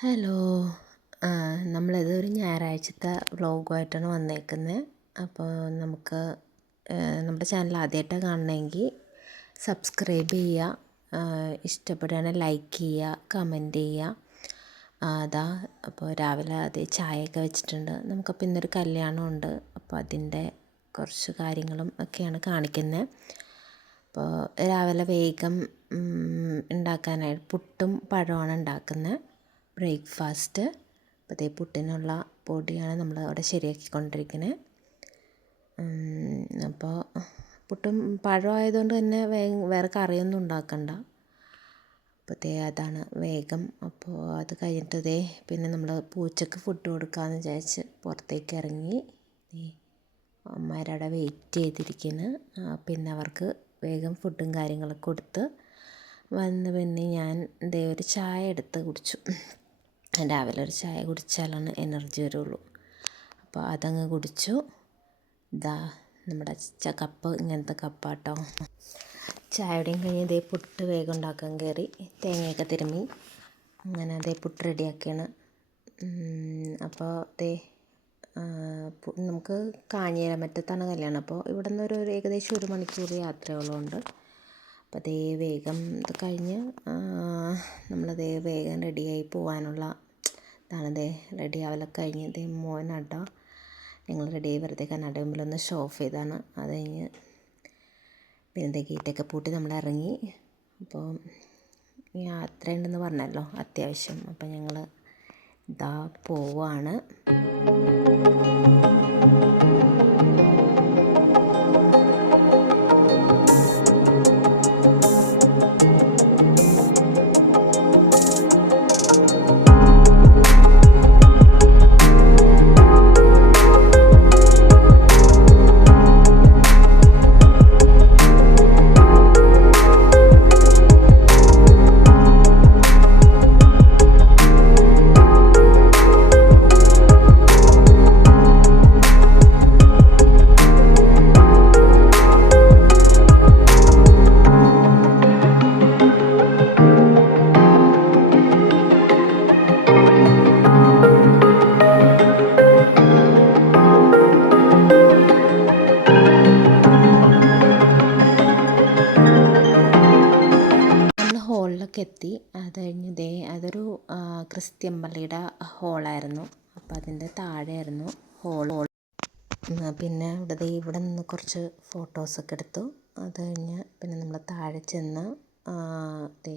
Hello. നമ്മളിത് ഒരു ഞായറാഴ്ചത്തെ വ്ളോഗുമായിട്ടാണ് വന്നേക്കുന്നത് അപ്പോൾ നമുക്ക് നമ്മുടെ ചാനൽ ആദ്യമായിട്ടാണ് കാണണമെങ്കിൽ സബ്സ്ക്രൈബ് ചെയ്യുക ഇഷ്ടപ്പെടുകയാണെങ്കിൽ ലൈക്ക് ചെയ്യുക കമന്റ് ചെയ്യുക അതാ അപ്പോൾ രാവിലെ അതേ ചായയൊക്കെ വെച്ചിട്ടുണ്ട്. നമുക്കപ്പോൾ ഇന്നൊരു കല്യാണമുണ്ട്. അപ്പോൾ അതിന്റെ കുറച്ച് കാര്യങ്ങളും ഒക്കെയാണ് കാണിക്കുന്നത് അപ്പോൾ രാവിലെ വേഗം ഉണ്ടാക്കാനായിട്ട് പുട്ടും പഴമാണ് ഉണ്ടാക്കുന്നത് ബ്രേക്ക്ഫാസ്റ്റ്. അതേ പുട്ടിനുള്ള പൊടിയാണ് നമ്മൾ അവിടെ ശരിയാക്കിക്കൊണ്ടിരിക്കുന്നത് അപ്പോൾ പുട്ടും പഴം ആയതുകൊണ്ട് തന്നെ വേറെ കറിയൊന്നും ഉണ്ടാക്കണ്ട. അപ്പോൾ ദേ അതാണ് വേഗം. അപ്പോൾ അത് കഴിഞ്ഞിട്ട് ദേ പിന്നെ നമ്മൾ പൂച്ചക്ക് ഫുഡ് കൊടുക്കാമെന്ന് വിചാരിച്ച് പുറത്തേക്ക് ഇറങ്ങി. അമ്മമാരവിടെ വെയിറ്റ് ചെയ്തിരിക്കുന്നു പിന്നെ അവർക്ക് വേഗം ഫുഡും കാര്യങ്ങളൊക്കെ കൊടുത്ത് വന്ന് പിന്നെ ഞാൻ ദേ ഒരു ചായ എടുത്ത് കുടിച്ചു. രാവിലെ ഒരു ചായ കുടിച്ചാലാണ് എനർജി വരുള്ളൂ. അപ്പോൾ അതങ്ങ് കുടിച്ചു. ഇതാ നമ്മുടെ കപ്പ് ഇങ്ങനത്തെ കപ്പാട്ടോ. ചായയുടെയും കഴിഞ്ഞ് ഇതേ പുട്ട് വേഗം ഉണ്ടാക്കാൻ കയറി. തേങ്ങയൊക്കെ തിരുമ്മി. അങ്ങനെ അതേ പുട്ട് റെഡിയാക്കിയാണ്. അപ്പോൾ അതേ നമുക്ക് കാഞ്ഞിരമറ്റത്താണ് കല്യാണം. അപ്പോൾ ഇവിടെ നിന്ന് ഒരു ഏകദേശം ഒരു മണിക്കൂർ യാത്രയുള്ളതുകൊണ്ട് അപ്പോൾ അതേ വേഗം ഇത് കഴിഞ്ഞ് നമ്മളതേ വേഗം റെഡിയായി പോകാനുള്ള ഇതാണ് ദേ റെഡി ആവലൊക്കെ കഴിഞ്ഞ് ദേ മോനാട്ടോ ഞങ്ങൾ റെഡി ആയി വെറുതെ കണ്ണാടി ഷോ ഓഫ് ചെയ്താണ്. അത് കഴിഞ്ഞ് പിന്നെ ഗേറ്റൊക്കെ പൂട്ടി നമ്മൾ ഇറങ്ങി. അപ്പോൾ യാത്രയുണ്ടെന്ന് പറഞ്ഞല്ലോ അത്യാവശ്യം. അപ്പോൾ ഞങ്ങൾ ഇതാ പോവാണ്. ഹോളിലൊക്കെ എത്തി. അത് കഴിഞ്ഞ് ദേ അതൊരു ക്രിസ്ത്യൻ പള്ളിയുടെ ഹോളായിരുന്നു. അപ്പം അതിന്റെ താഴെയായിരുന്നു ഹോൾ. പിന്നെ ഇവിടെ ദേ ഇവിടെ നിന്ന് കുറച്ച് ഫോട്ടോസൊക്കെ എടുത്തു. അത് കഴിഞ്ഞ് പിന്നെ നമ്മൾ താഴെ ചെന്ന് ദേ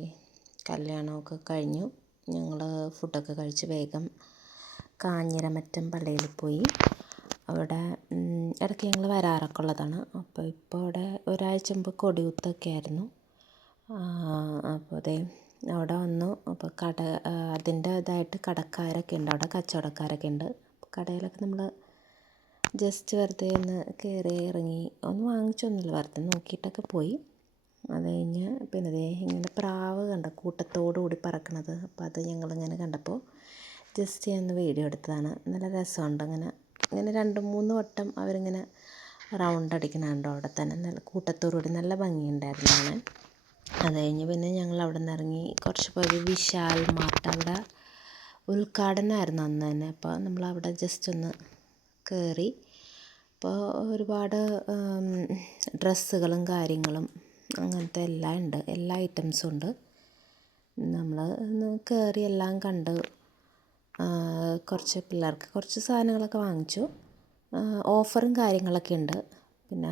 കല്യാണമൊക്കെ കഴിഞ്ഞു. ഞങ്ങൾ ഫുഡൊക്കെ കഴിച്ച് വേഗം കാഞ്ഞിരമറ്റം പള്ളിയിൽ പോയി. അവിടെ ഇടയ്ക്ക് ഞങ്ങൾ വരാറൊക്കെ ഉള്ളതാണ്. അപ്പോൾ ഇപ്പോൾ അവിടെ ഒരാഴ്ച മുമ്പ് കൊടികുത്തൊക്കെ ആയിരുന്നു. അപ്പോൾ ദേ അവിടെ വന്നു. അപ്പോൾ കട അതിന്റെ ഇതായിട്ട് കടക്കാരൊക്കെ ഉണ്ട്. അവിടെ കച്ചവടക്കാരൊക്കെ ഉണ്ട്. കടയിലൊക്കെ നമ്മൾ ജസ്റ്റ് വെറുതെ ഒന്ന് കയറി ഇറങ്ങി ഒന്നും വാങ്ങിച്ചൊന്നുമില്ല വെറുതെ നോക്കിയിട്ടൊക്കെ പോയി. അത് കഴിഞ്ഞ് പിന്നെ ദേ ഇങ്ങനെ പ്രാവ് കണ്ട? കൂട്ടത്തോടു കൂടി പറക്കണത്. അപ്പോൾ അത് ഞങ്ങളിങ്ങനെ കണ്ടപ്പോൾ ജസ്റ്റ് ഞാൻ ഒന്ന് വീഡിയോ എടുത്തതാണ്. നല്ല രസമുണ്ട്. അങ്ങനെ ഇങ്ങനെ രണ്ട് മൂന്ന് വട്ടം അവരിങ്ങനെ റൗണ്ട് അടിക്കണുണ്ടോ അവിടെ തന്നെ നല്ല കൂട്ടത്തോടു കൂടി നല്ല ഭംഗിയുണ്ടായിരുന്നു. കാണാൻ അത് കഴിഞ്ഞ് പിന്നെ ഞങ്ങൾ അവിടെ നിന്ന് ഇറങ്ങി കുറച്ച് പോയി വിശാൽ മാർട്ട് അവിടെ ഉദ്ഘാടനമായിരുന്നു അന്ന് തന്നെ. അപ്പോൾ നമ്മൾ അവിടെ ജസ്റ്റ് ഒന്ന് കയറി അപ്പോൾ ഒരുപാട് ഡ്രസ്സുകളും കാര്യങ്ങളും അങ്ങനത്തെ എല്ലാം ഉണ്ട്. എല്ലാ ഐറ്റംസും ഉണ്ട്. നമ്മൾ കയറി എല്ലാം കണ്ട് കുറച്ച് പിള്ളേർക്ക് കുറച്ച് സാധനങ്ങളൊക്കെ വാങ്ങിച്ചു. ഓഫറും കാര്യങ്ങളൊക്കെ ഉണ്ട്. പിന്നെ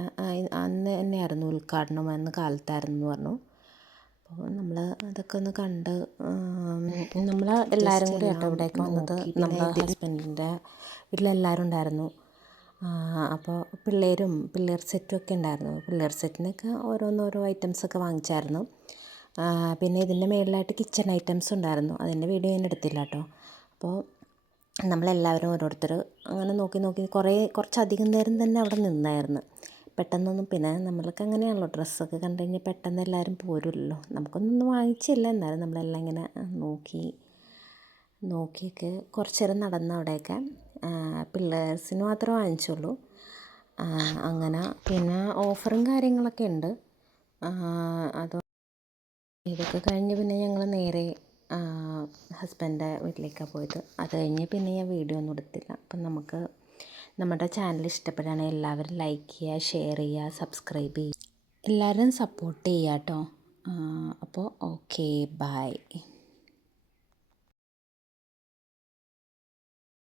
അന്ന് തന്നെയായിരുന്നു ഉദ്ഘാടനം അന്ന് കാലത്തായിരുന്നു എന്ന് പറഞ്ഞു. അപ്പോൾ നമ്മൾ അതൊക്കെ ഒന്ന് കണ്ട് നമ്മൾ എല്ലാവരും കൂടി ആട്ടോ ഇവിടേക്ക് വന്നത്. നമ്മുടെ ഹസ്ബൻഡിന്റെ വീട്ടിലെല്ലാവരും ഉണ്ടായിരുന്നു. അപ്പോൾ പിള്ളേരും പിള്ളേർ സെറ്റും ഒക്കെ ഉണ്ടായിരുന്നു. പിള്ളേർ സെറ്റിനൊക്കെ ഓരോന്നോരോ ഐറ്റംസൊക്കെ വാങ്ങിച്ചായിരുന്നു. പിന്നെ ഇതിന്റെ മേളിലായിട്ട് കിച്ചൺ ഐറ്റംസ് ഉണ്ടായിരുന്നു. അതിന്റെ വീഡിയോ ഞാൻ എടുത്തില്ല കേട്ടോ അപ്പോൾ നമ്മളെല്ലാവരും ഓരോരുത്തർ അങ്ങനെ നോക്കി നോക്കി കുറേ കുറച്ചധികം നേരം തന്നെ അവിടെ നിന്നായിരുന്നു. പെട്ടെന്നൊന്നും പിന്നെ നമ്മൾക്ക് അങ്ങനെയാണല്ലോ ഡ്രസ്സൊക്കെ കണ്ടു കഴിഞ്ഞാൽ പെട്ടെന്ന് എല്ലാവരും പോരുമല്ലോ. നമുക്കൊന്നും വാങ്ങിച്ചില്ല. എന്നാലും നമ്മളെല്ലാം ഇങ്ങനെ നോക്കി നോക്കിയൊക്കെ കുറച്ച് നേരം നടന്ന് അവിടെയൊക്കെ പിള്ളേഴ്സിന് മാത്രമേ വാങ്ങിച്ചുള്ളൂ. അങ്ങനെ പിന്നെ ഓഫറും കാര്യങ്ങളൊക്കെ ഉണ്ട്. അത് ഇതൊക്കെ കഴിഞ്ഞ് പിന്നെ ഞങ്ങൾ നേരെ ഹസ്ബൻഡ് വീട്ടിലേക്കാണ് പോയത്. അത് കഴിഞ്ഞ് പിന്നെ ഞാൻ വീഡിയോ ഒന്നും എടുത്തില്ല. അപ്പം നമുക്ക് നമ്മുടെ ചാനൽ ഇഷ്ടപ്പെടുകയാണെങ്കിൽ എല്ലാവരും ലൈക്ക് ചെയ്യുക ഷെയർ ചെയ്യുക സബ്സ്ക്രൈബ് ചെയ്യുക. എല്ലാവരും സപ്പോർട്ട് ചെയ്യുക കേട്ടോ അപ്പോൾ ഓക്കെ ബൈ